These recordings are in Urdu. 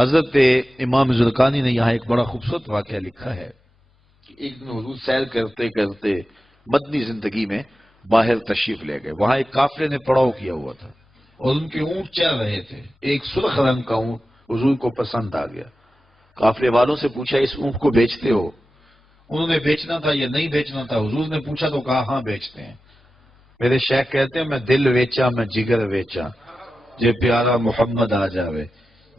حضرت امام زرقانی نے یہاں ایک بڑا خوبصورت واقعہ لکھا ہے کہ ایک دن حضور سیر کرتے کرتے مدنی زندگی میں باہر تشریف لے گئے. وہاں ایک قافلے نے پڑاؤ کیا ہوا تھا اور ان کے اونٹ چل رہے تھے. ایک سرخ رنگ کا اونٹ حضور کو پسند آ گیا. قافلے والوں سے پوچھا اس اونٹ کو بیچتے ہو؟ انہوں نے بیچنا تھا یا نہیں بیچنا تھا. حضور نے پوچھا تو کہا ہاں بیچتے ہیں. میرے شیخ کہتے ہیں میں دل ویچا میں جگر ویچا جے پیارا محمد آ جاوے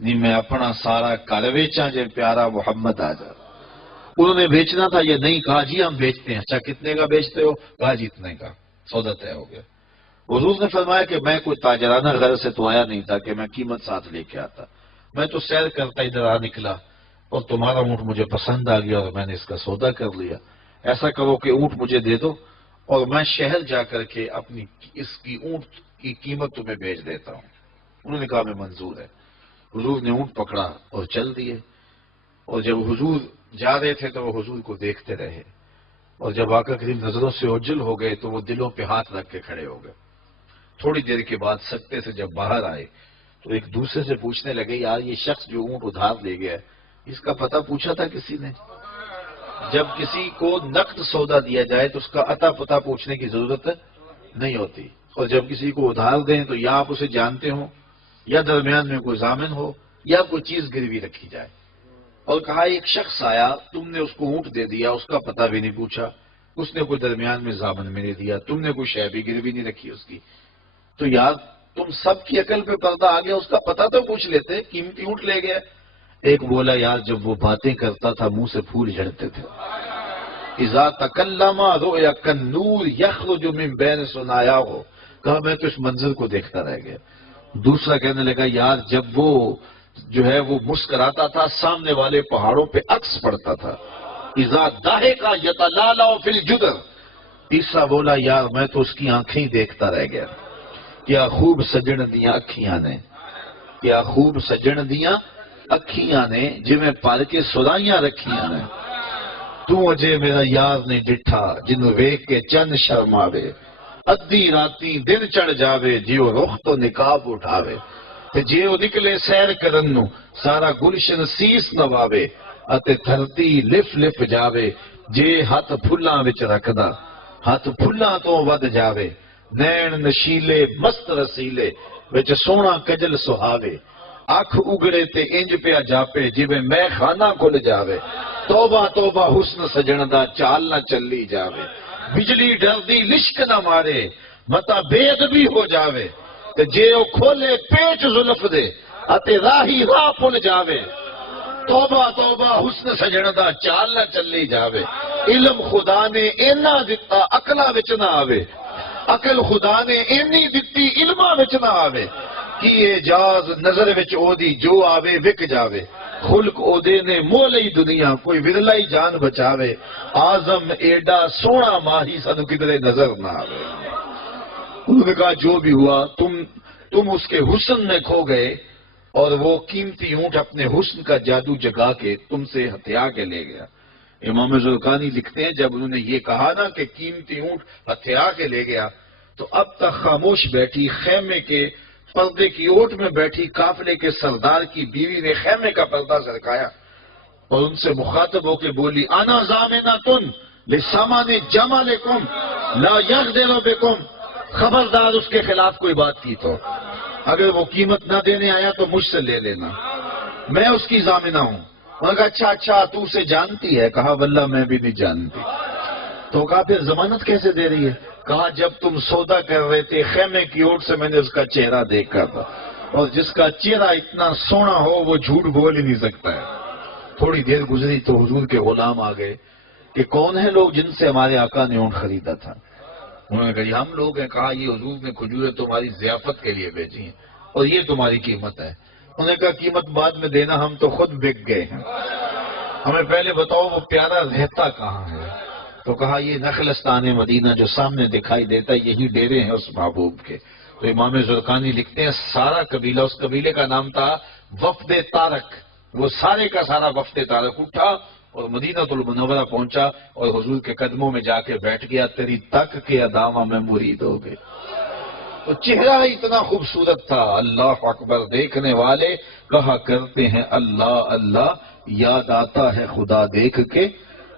نہیں میں اپنا سارا کر ویچا جے پیارا محمد آ جاوے. انہوں نے بیچنا تھا یا نہیں؟ کہا جی ہم بیچتے ہیں. اچھا کتنے کا بیچتے ہو؟ کہا جی اتنے کا. سودا طے ہو گیا. حضور نے فرمایا کہ میں کوئی تاجرانہ غرض سے تو آیا نہیں تھا کہ میں قیمت ساتھ لے کے آتا. میں تو سیر کرتا ادھر آ نکلا اور تمہارا اونٹ مجھے پسند آ گیا اور میں نے اس کا سودا کر لیا. ایسا کرو کہ اونٹ مجھے دے دو اور میں شہر جا کر کے اپنی اس کی اونٹ کی قیمت تمہیں بیچ دیتا ہوں. انہوں نے کہا میں منظور ہے. حضور نے اونٹ پکڑا اور چل دیے. اور جب حضور جا رہے تھے تو وہ حضور کو دیکھتے رہے اور جب آقا کریم نظروں سے اوجھل ہو گئے تو وہ دلوں پہ ہاتھ رکھ کے کھڑے ہو گئے. تھوڑی دیر کے بعد سکتے سے جب باہر آئے تو ایک دوسرے سے پوچھنے لگے یار یہ شخص جو اونٹ ادھار لے گیا اس کا پتہ پوچھا تھا کسی نے؟ جب کسی کو نقد سودا دیا جائے تو اس کا عطا پتہ پوچھنے کی ضرورت نہیں ہوتی. اور جب کسی کو ادھار دیں تو یا آپ اسے جانتے ہو یا درمیان میں کوئی ضامن ہو یا کوئی چیز گروی رکھی جائے. اور کہا ایک شخص آیا تم نے اس کو اونٹ دے دیا اس کا پتہ بھی نہیں پوچھا. اس نے کوئی درمیان میں ضامن میں نہیں دیا. تم نے کوئی شے بھی گروی نہیں رکھی اس کی. تو یار تم سب کی عقل پہ پردہ آ گیا. اس کا پتہ تو پوچھ لیتے. قیمتی اونٹ لے گیا. ایک بولا یار جب وہ باتیں کرتا تھا منہ سے پھول جھڑتے تھے. اذا تکلم رؤیا کالنور یخرج من بین ثنایاہ. کہا میں تو اس منظر کو دیکھتا رہ گیا. دوسرا کہنے لگا یار جب وہ جو ہے وہ مسکراتا تھا سامنے والے پہاڑوں پہ عکس پڑتا تھا. اذا ضحک یتلالع فی الجدر. تیسرا بولا یار میں تو اس کی آنکھیں ہی دیکھتا رہ گیا. کیا خوب سجن دیاں اکھیاں نے, کیا خوب سجن دیاں اکھیاں نے جویں پل کے سرائیاں رکھیاں نے. تو اجے میرا یار نے ڈٹھا جنوں ویکھ کے چند شرماوے. ادھی راتی دن چڑھ جاوے جیو رخ تو نقاب اٹھاوے. تے جیو نکلے سیر کرن نو سارا گلشن سیس نواوے. اتے دھرتی لف لف جاوے جے ہاتھ پھلاں وچ رکھدا ہاتھ پھلاں تو ود جاوے. نین نشیلے مست رسیلے وچ سونا کجل سہاوے. اکھ اگڑے تے انج پیا جاپے جویں میں خانہ کھل جاوے. توبہ توبہ حسن سجن دا چال نہ چلی جاوے. بجلی ڈردی لشک نہ مارے متا بے ادبی ہو جاوے. تے جے او کھولے پیچ زلف دے اتے راہی راہ پل جاوے. توبہ توبہ حسن سجن دا چال نہ چلی جاوے. علم خدا نے اینا دتا عقلاں وچ نہ آوے. عقل خدا نے اینی دتی علماں وچ نہ آوے. کی اعجاز نظر وچ او دی جو آوے وک جاوے. خلق او دے نے مول ہی دنیا کوئی ورلا ہی جان بچاوے. آزم ایڈا سونا ماہی سانو کدھرے نظر نہ آوے. انہوں نے کہا جو بھی ہوا تم اس کے حسن میں کھو گئے اور وہ قیمتی اونٹ اپنے حسن کا جادو جگا کے تم سے ہتھیا کے لے گیا. امام زرقانی لکھتے ہیں جب انہوں نے یہ کہا نا کہ قیمتی اونٹ ہتھیا کے لے گیا تو اب تک خاموش بیٹھی خیمے کے پردے کی اوٹ میں بیٹھی قافلے کے سردار کی بیوی نے خیمے کا پردہ سرکایا اور ان سے مخاطب ہو کے بولی انا ضامنۃ لسامان جمالکم لا یغدر بکم. خبردار اس کے خلاف کوئی بات کی تو اگر وہ قیمت نہ دینے آیا تو مجھ سے لے لینا, میں اس کی ضامنہ ہوں. انہوں نے کہا اچھا اچھا تو اسے جانتی ہے؟ کہا واللہ میں بھی نہیں جانتی. تو کہا پھر ضمانت کیسے دے رہی ہے؟ کہا جب تم سودا کر رہے تھے خیمے کی اوٹ سے میں نے اس کا چہرہ دیکھا تھا اور جس کا چہرہ اتنا سونا ہو وہ جھوٹ بول ہی نہیں سکتا ہے. تھوڑی دیر گزری تو حضور کے غلام آ گئے کہ کون ہیں لوگ جن سے ہمارے آقا نے اونٹ خریدا تھا. انہوں نے کہا یہ ہم لوگ ہیں. کہا یہ حضور نے کھجوریں تمہاری ضیافت کے لیے بھیجی ہیں اور یہ تمہاری قیمت ہے. انہوں نے کہا قیمت بعد میں دینا ہم تو خود بک گئے ہیں, ہمیں پہلے بتاؤ وہ پیارا رہتا کہاں ہے. تو کہا یہ نخلستان مدینہ جو سامنے دکھائی دیتا ہے یہی ڈیرے ہیں اس محبوب کے. تو امام زرقانی لکھتے ہیں سارا قبیلہ اس قبیلے کا نام تھا وفد طارق. وہ سارے کا سارا وفد طارق اٹھا اور مدینہ المنورہ پہنچا اور حضور کے قدموں میں جا کے بیٹھ گیا. تیری تک کے ادامہ میں مرید ہو گئے. تو چہرہ اتنا خوبصورت تھا، اللہ اکبر، دیکھنے والے کہا کرتے ہیں اللہ اللہ، یاد آتا ہے خدا دیکھ کے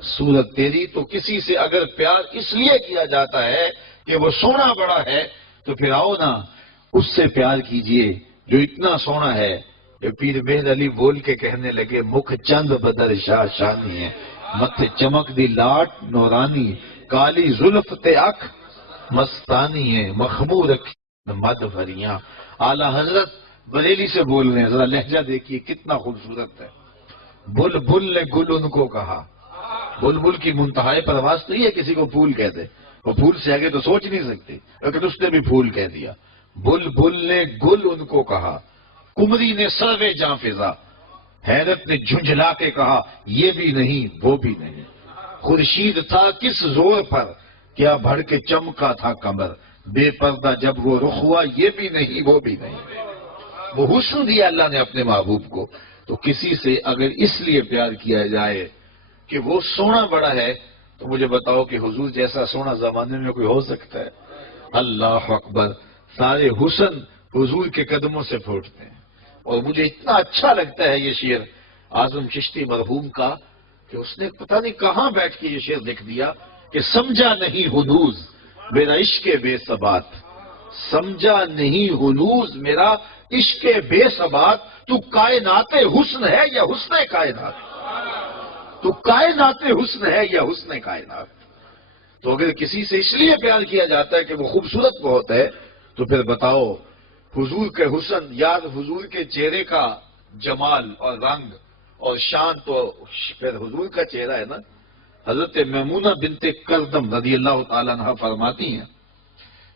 صورت تیری۔ تو کسی سے اگر پیار اس لیے کیا جاتا ہے کہ وہ سونا بڑا ہے، تو پھر آؤ نا اس سے پیار کیجئے جو اتنا سونا ہے کہ پیر مہر علی بول کے کہنے لگے، مکھ چند بدر شاہ شانی ہے، متھ چمک دی لاٹ نورانی، کالی زلف تے اکھ مستانی ہے، مخمور رکھی مد بھریاں۔ اعلیٰ حضرت بریلی سے بول رہے ہیں، ذرا لہجہ دیکھیے کتنا خوبصورت ہے۔ بل بل نے گل ان کو کہا، بلبل کی منتہائی پرواز تو یہ کسی کو پھول کہہ دے، وہ پھول سے آگے تو سوچ نہیں سکتی، لیکن اس نے بھی پھول کہہ دیا۔ بلبل نے گل ان کو کہا، کمری نے سروے جاں فضا، حیرت نے جھنجھلا کے کہا یہ بھی نہیں وہ بھی نہیں، خورشید تھا کس زور پر کیا بھڑ کے چمکا تھا کمر، بے پردہ جب وہ رخ ہوا یہ بھی نہیں وہ بھی نہیں۔ وہ حسن دیا اللہ نے اپنے محبوب کو۔ تو کسی سے اگر اس لیے پیار کیا جائے کہ وہ سونا بڑا ہے، تو مجھے بتاؤ کہ حضور جیسا سونا زمانے میں کوئی ہو سکتا ہے؟ اللہ اکبر، سارے حسن حضور کے قدموں سے پھوٹتے ہیں۔ اور مجھے اتنا اچھا لگتا ہے یہ شعر اعظم چشتی مرحوم کا کہ اس نے پتہ نہیں کہاں بیٹھ کے یہ شعر لکھ دیا کہ سمجھا نہیں ہنوز میرا عشق بے ثبات، سمجھا نہیں ہنوز میرا عشق بے ثبات، تو کائنات حسن ہے یا حسن کائنات، تو کائنات حسن ہے یا حسن کائنات۔ تو اگر کسی سے اس لیے پیار کیا جاتا ہے کہ وہ خوبصورت بہت ہے، تو پھر بتاؤ حضور کے حسن، یاد حضور کے چہرے کا جمال اور رنگ اور شان تو پھر حضور کا چہرہ ہے نا۔ حضرت میمونہ بنت کردم رضی اللہ تعالیٰ عنہ فرماتی ہیں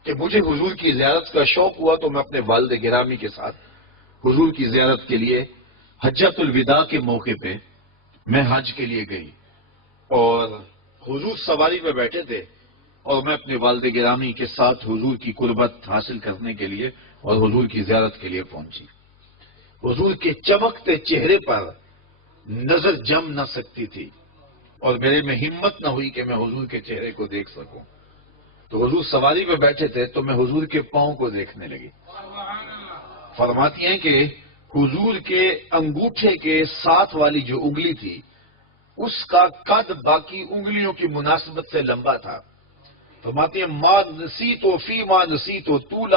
کہ مجھے حضور کی زیارت کا شوق ہوا تو میں اپنے والد گرامی کے ساتھ حضور کی زیارت کے لیے حجۃ الوداع کے موقع پہ میں حج کے لیے گئی، اور حضور سواری پہ بیٹھے تھے اور میں اپنے والد گرامی کے ساتھ حضور کی قربت حاصل کرنے کے لیے اور حضور کی زیارت کے لیے پہنچی۔ حضور کے چمکتے چہرے پر نظر جم نہ سکتی تھی اور میرے میں ہمت نہ ہوئی کہ میں حضور کے چہرے کو دیکھ سکوں۔ تو حضور سواری پہ بیٹھے تھے تو میں حضور کے پاؤں کو دیکھنے لگی۔ فرماتی ہیں کہ حضور کے انگوٹھے کے ساتھ والی جو انگلی تھی اس کا قد باقی انگلیوں کی مناسبت سے لمبا تھا۔ فرماتی ہیں ما نسیت و فی ما نسیت و طول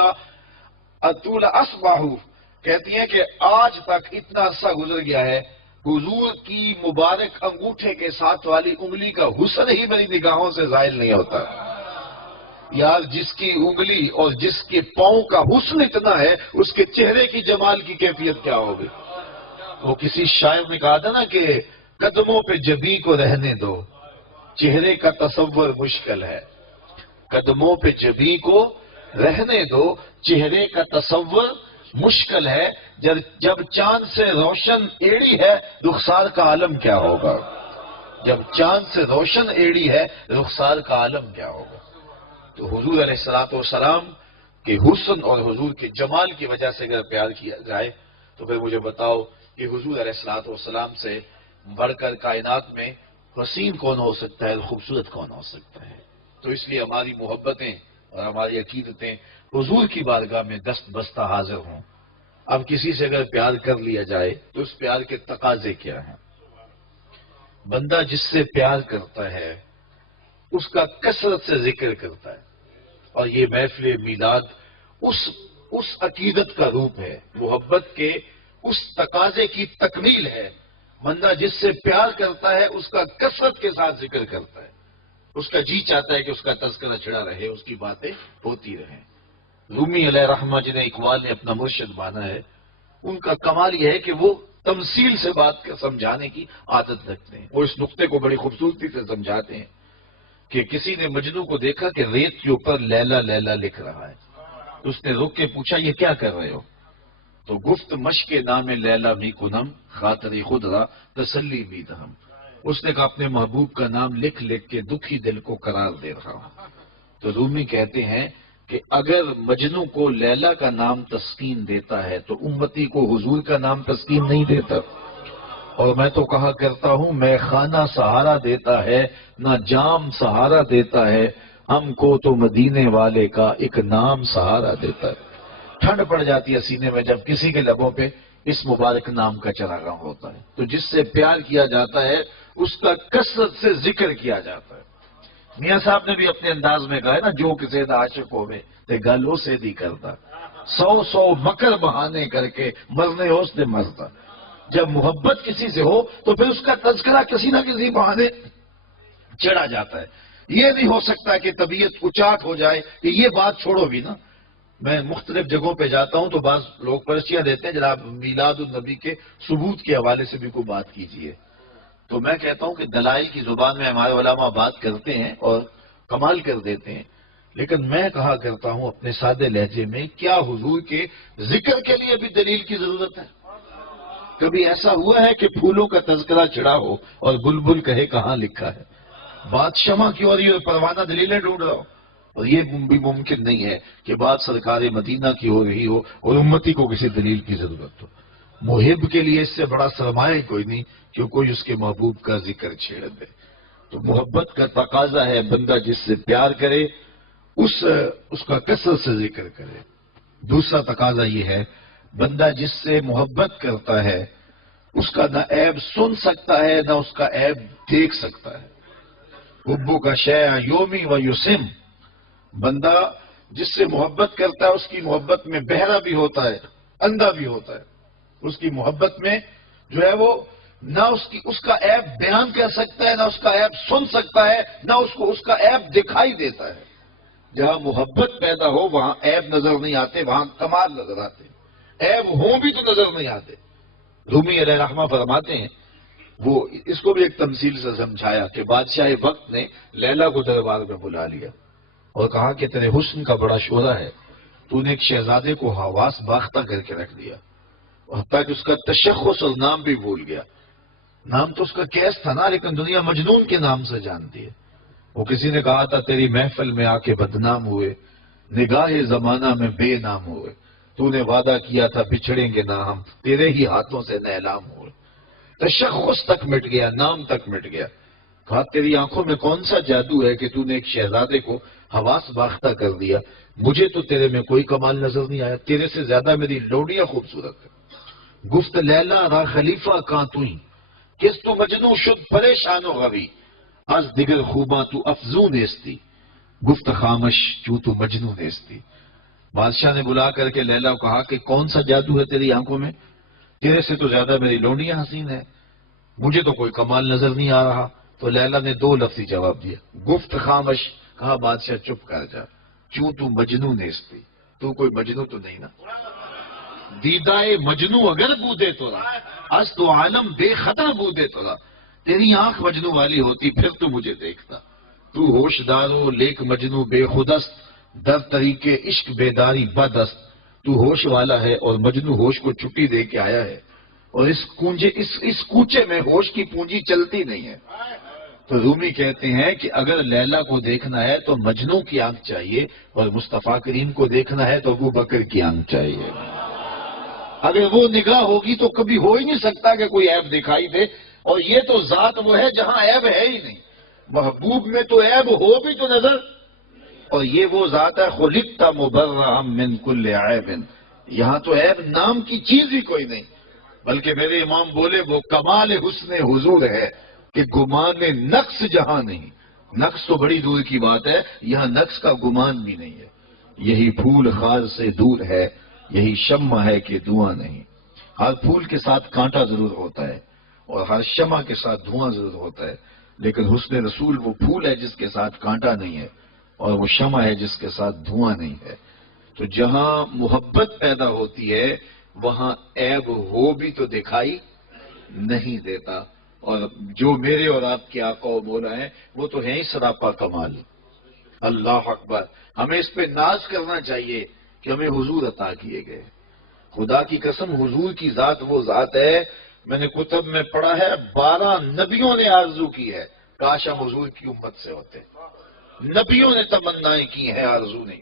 اصبعہ، کہتی ہیں کہ آج تک اتنا عرصہ گزر گیا ہے، حضور کی مبارک انگوٹھے کے ساتھ والی انگلی کا حسن ہی میری نگاہوں سے ظاہر نہیں ہوتا۔ یار جس کی انگلی اور جس کے پاؤں کا حسن اتنا ہے، اس کے چہرے کی جمال کی کیفیت کیا ہوگی؟ وہ کسی شاعر نے کہا تھا نا کہ قدموں پہ جبیں کو رہنے دو، چہرے کا تصور مشکل ہے۔ قدموں پہ جبیں کو رہنے دو، چہرے کا تصور مشکل ہے، جب چاند سے روشن ایڑی ہے رخسار کا عالم کیا ہوگا؟ جب چاند سے روشن ایڑی ہے رخسار کا عالم کیا ہوگا؟ تو حضور علیہ الصلوۃ والسلام کے حسن اور حضور کے جمال کی وجہ سے اگر پیار کیا جائے تو پھر مجھے بتاؤ کہ حضور علیہ الصلوۃ والسلام سے بڑھ کر کائنات میں حسین کون ہو سکتا ہے، خوبصورت کون ہو سکتا ہے؟ تو اس لیے ہماری محبتیں اور ہماری عقیدتیں حضور کی بارگاہ میں دست بستہ حاضر ہوں۔ اب کسی سے اگر پیار کر لیا جائے تو اس پیار کے تقاضے کیا ہیں؟ بندہ جس سے پیار کرتا ہے اس کا کثرت سے ذکر کرتا ہے، اور یہ محفل میلاد اس عقیدت کا روپ ہے، محبت کے اس تقاضے کی تکمیل ہے۔ بندہ جس سے پیار کرتا ہے اس کا کثرت کے ساتھ ذکر کرتا ہے، اس کا جی چاہتا ہے کہ اس کا تذکرہ چھڑا رہے، اس کی باتیں ہوتی رہیں۔ رومی علیہ رحمہ جنہیں اقبال نے اپنا مرشد مانا ہے، ان کا کمال یہ ہے کہ وہ تمثیل سے بات سمجھانے کی عادت رکھتے ہیں۔ وہ اس نقطے کو بڑی خوبصورتی سے سمجھاتے ہیں کہ کسی نے مجنو کو دیکھا کہ ریت کے اوپر لیلا لیلا لکھ رہا ہے، تو اس نے رک کے پوچھا یہ کیا کر رہے ہو؟ تو گفت مشق نام لیلا می کنم خاطری خود را تسلی می دہم، اس نے کہا اپنے محبوب کا نام لکھ لکھ کے دکھی دل کو قرار دے رہا ہوں۔ تو رومی کہتے ہیں کہ اگر مجنو کو لیلا کا نام تسکین دیتا ہے تو امتی کو حضور کا نام تسکین نہیں دیتا۔ اور میں تو کہا کرتا ہوں میں خانہ سہارا دیتا ہے نہ جام سہارا دیتا ہے، ہم کو تو مدینے والے کا ایک نام سہارا دیتا ہے۔ ٹھنڈ پڑ جاتی ہے سینے میں جب کسی کے لبوں پہ اس مبارک نام کا چراغاں ہوتا ہے، تو جس سے پیار کیا جاتا ہے اس کا کثرت سے ذکر کیا جاتا ہے۔ میاں صاحب نے بھی اپنے انداز میں کہا ہے نا، جو کسی دا عاشق ہوے تے گل اسے دی کرتا، 100 مکر بہانے کر کے مرنے ہو اس نے مرتا۔ جب محبت کسی سے ہو تو پھر اس کا تذکرہ کسی نہ کسی بہانے چڑھا جاتا ہے۔ یہ نہیں ہو سکتا کہ طبیعت اچاٹ ہو جائے کہ یہ بات چھوڑو بھی نا۔ میں مختلف جگہوں پہ جاتا ہوں تو بعض لوگ پرچیاں دیتے ہیں جناب میلاد النبی کے ثبوت کے حوالے سے بھی کوئی بات کیجیے، تو میں کہتا ہوں کہ دلائل کی زبان میں ہمارے علماء بات کرتے ہیں اور کمال کر دیتے ہیں، لیکن میں کہا کرتا ہوں اپنے سادے لہجے میں، کیا حضور کے ذکر کے لیے بھی دلیل کی ضرورت ہے؟ کبھی ایسا ہوا ہے کہ پھولوں کا تذکرہ چڑھا ہو اور بلبل کہے کہاں لکھا ہے؟ بات شمع کی ہو رہی ہے اور پروانہ دلیلیں ڈھونڈ رہا ہو، اور یہ بھی ممکن نہیں ہے کہ بات سرکار مدینہ کی ہو رہی ہو اور امتی کو کسی دلیل کی ضرورت ہو۔ محب کے لیے اس سے بڑا سرمایہ کوئی نہیں کہ کوئی اس کے محبوب کا ذکر چھیڑ دے۔ تو محبت کا تقاضا ہے بندہ جس سے پیار کرے اس کا کثرت سے ذکر کرے۔ دوسرا تقاضا یہ ہے بندہ جس سے محبت کرتا ہے اس کا نہ عیب سن سکتا ہے نہ اس کا عیب دیکھ سکتا ہے۔ حبو کا شیع یومی و یسم، بندہ جس سے محبت کرتا ہے اس کی محبت میں بہرا بھی ہوتا ہے، اندھا بھی ہوتا ہے۔ اس کی محبت میں جو ہے وہ نہ اس کا عیب بیان کر سکتا ہے، نہ اس کا عیب سن سکتا ہے، نہ اس کا عیب دکھائی دیتا ہے۔ جہاں محبت پیدا ہو وہاں عیب نظر نہیں آتے، وہاں کمال نظر آتے، عیب ہوں بھی تو نظر نہیں آتے۔ رومی علیہ رحمہ فرماتے ہیں، وہ اس کو بھی ایک تمثیل سے سمجھایا کہ بادشاہ وقت نے لیلا کو دربار میں بلا لیا اور کہا کہ تیرے حسن کا بڑا شعلہ ہے، تو نے ایک شہزادے کو حواس باختہ کر کے رکھ دیا، اور حتیٰ کہ اس کا تشخص اور نام بھی بھول گیا۔ نام تو اس کا کیس تھا نا، لیکن دنیا مجنون کے نام سے جانتی ہے۔ وہ کسی نے کہا تھا تیری محفل میں آ کے بدنام ہوئے، نگاہ زمانہ میں بے نام ہوئے، تو نے وعدہ کیا تھا بچھڑیں گے نہ ہم، تیرے ہی ہاتھوں سے نیلام ہوئے۔ تشخص تک مٹ گیا، نام تک مٹ گیا۔ کہا تیری آنکھوں میں کون سا جادو ہے کہ تو نے ایک شہزادے کو حواس باختہ کر دیا؟ مجھے تو تیرے میں کوئی کمال نظر نہیں آیا، تیرے سے زیادہ میری لوڈیاں خوبصورت ہے۔ گفت لیلا را خلیفہ کاں توئی، کس تو مجنو شد پریشان و غوی، از دیگر خوباں تو افزون نیستی، گفت خامش چوں تو مجنو نیستی۔ بادشاہ نے بلا کر کے لیلا کو کہا کہ کون سا جادو ہے تیری آنکھوں میں؟ تیرے سے تو زیادہ میری لونڈیاں حسین ہے، مجھے تو کوئی کمال نظر نہیں آ رہا۔ تو لیلا نے 2 لفظی جواب دیا، گفت خامش، کہا بادشاہ چپ کر جا، چوں تو مجنو نیستی، تو کوئی مجنو تو نہیں نا۔ دیدائے مجنو اگر بودے تو رہا، از تو عالم بے خطر بودے تو رہا، تیری آنکھ مجنو والی ہوتی پھر تو مجھے دیکھتا۔ تو ہوشدارو لیک مجنو بے خودست، در طریقے عشق بیداری بدست، تو ہوش والا ہے اور مجنو ہوش کو چھٹی دے کے آیا ہے، اور اس کوچے میں ہوش کی پونجی چلتی نہیں ہے۔ تو رومی کہتے ہیں کہ اگر لیلا کو دیکھنا ہے تو مجنو کی آنکھ چاہیے، اور مصطفیٰ کریم کو دیکھنا ہے تو ابو بکر کی آنکھ چاہیے۔ اگر وہ نگاہ ہوگی تو کبھی ہو ہی نہیں سکتا کہ کوئی عیب دکھائی دے، اور یہ تو ذات وہ ہے جہاں عیب ہے ہی نہیں۔ محبوب میں تو عیب ہو بھی تو نظر، اور یہ وہ ذات ہے خلقت مبرئا من کل عیب، یہاں تو عیب نام کی چیز ہی کوئی نہیں، بلکہ میرے امام بولے وہ کمال حسن حضور ہے کہ گمان نقص جہاں نہیں۔ نقص تو بڑی دور کی بات ہے، یہاں نقص کا گمان بھی نہیں ہے۔ یہی پھول خار سے دور ہے، یہی شمع ہے کہ دھواں نہیں۔ ہر پھول کے ساتھ کانٹا ضرور ہوتا ہے اور ہر شمع کے ساتھ دھواں ضرور ہوتا ہے، لیکن حسن رسول وہ پھول ہے جس کے ساتھ کانٹا نہیں ہے، اور وہ شمع ہے جس کے ساتھ دھواں نہیں ہے۔ تو جہاں محبت پیدا ہوتی ہے وہاں عیب ہو بھی تو دکھائی نہیں دیتا، اور جو میرے اور آپ کے آقا و مولا ہیں وہ تو ہیں ہی سراپا کمال۔ اللہ اکبر، ہمیں اس پہ ناز کرنا چاہیے کہ ہمیں حضور عطا کیے گئے۔ خدا کی قسم حضور کی ذات وہ ذات ہے، میں نے کتب میں پڑھا ہے 12 نبیوں نے آرزو کی ہے کاش ہم حضور کی امت سے ہوتے، نبیوں نے تمنائیں کی ہیں، آرزو نہیں۔